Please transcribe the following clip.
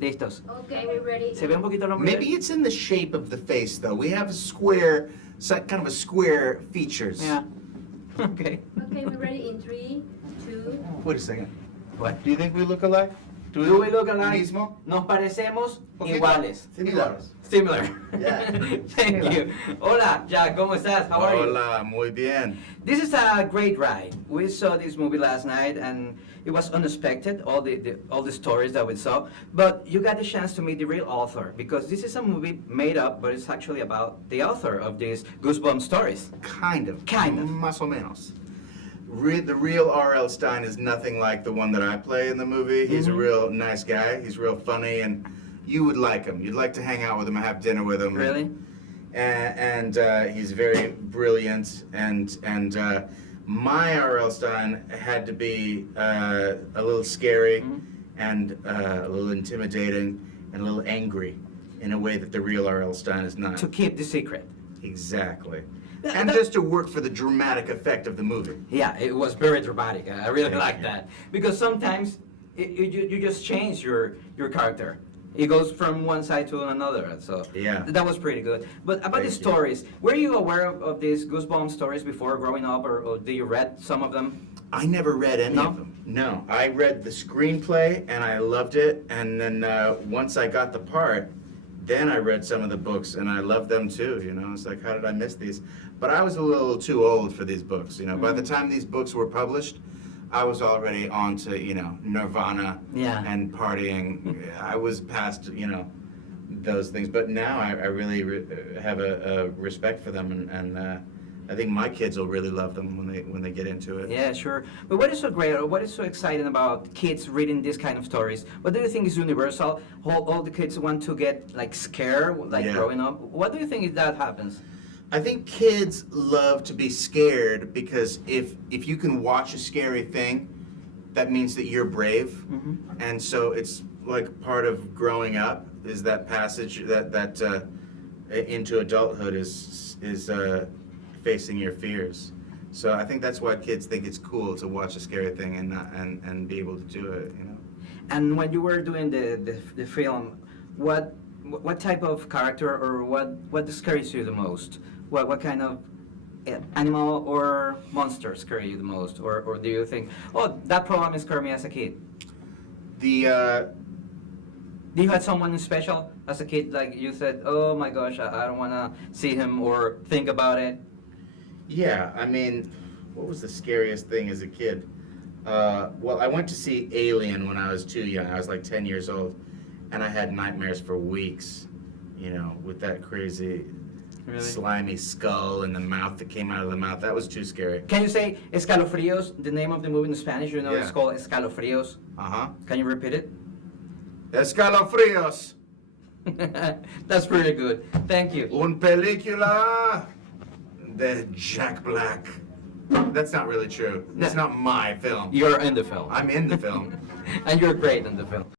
Listos. Okay, we're ready. Se ve un poquito el hombre. Maybe it's in the shape of the face, though. We have a square, kind of a square features. Yeah. Okay. Okay, we're ready in 3, 2. Wait a second. What? Do you think we look alike? Do we look alike? Mismo? Nos parecemos Poquito. iguales. Similares. Similar. Yeah. Thank you. Hola, Jack, ¿cómo estás? How are you? Hola, muy bien. This is a great ride. We saw this movie last night, and it was unexpected, all the stories that we saw. But you got the chance to meet the real author, because this is a movie made up, but it's actually about the author of these Goosebumps stories. Kind of. Kind of. Más o menos. The real R.L. Stein is nothing like the one that I play in the movie. He's a real nice guy. He's real funny, and you would like him. You'd like to hang out with him and have dinner with him. Really? And he's very brilliant. And my R.L. Stein had to be a little scary and a little intimidating and a little angry in a way that the real R.L. Stein is not. To keep the secret. Exactly. And just to work for the dramatic effect of the movie. Yeah, it was very dramatic. I really like that. Because sometimes you just change your character. It goes from one side to another. So Yeah. that was pretty good. But about the Thank you. stories, were you aware of these Goosebumps stories before growing up, or did you read some of them? I never read any No? of them. No, I read the screenplay and I loved it. And then once I got the part, then I read some of the books and I loved them too. You know, it's like, how did I miss these? But I was a little too old for these books. You know, by the time these books were published, I was already on to, you know, Nirvana Yeah. and partying. I was past, you know, those things. But now I really have a respect for them, and I think my kids will really love them when they get into it. Yeah, sure. But what is so great, or what is so exciting about kids reading these kind of stories? What do you think is universal? All the kids want to get like scared, like Yeah. growing up. What do you think that happens? I think kids love to be scared because if you can watch a scary thing, that means that you're brave, and so it's like part of growing up is that passage that into adulthood is facing your fears. So I think that's why kids think it's cool to watch a scary thing and be able to do it. You know. And when you were doing the film, what type of character, or what scares you the most? What kind of animal or monster scare you the most? Or do you think, oh, that probably scared me as a kid? The Do you had someone special as a kid, like you said, oh my gosh, I don't want to see him or think about it? Yeah, I mean, what was the scariest thing as a kid? Well, I went to see Alien when I was too young. I was like 10 years old, and I had nightmares for weeks, you know, with that crazy Really? slimy skull and the mouth that came out of the mouth. That was too scary. Can you say Escalofríos, the name of the movie in Spanish? You know, it's Yeah. called Escalofríos. Uh-huh. Can you repeat it? Escalofríos. That's pretty good. Thank you. Un película de Jack Black. That's not really true. That's not my film. You're in the film. I'm in the film. And you're great in the film.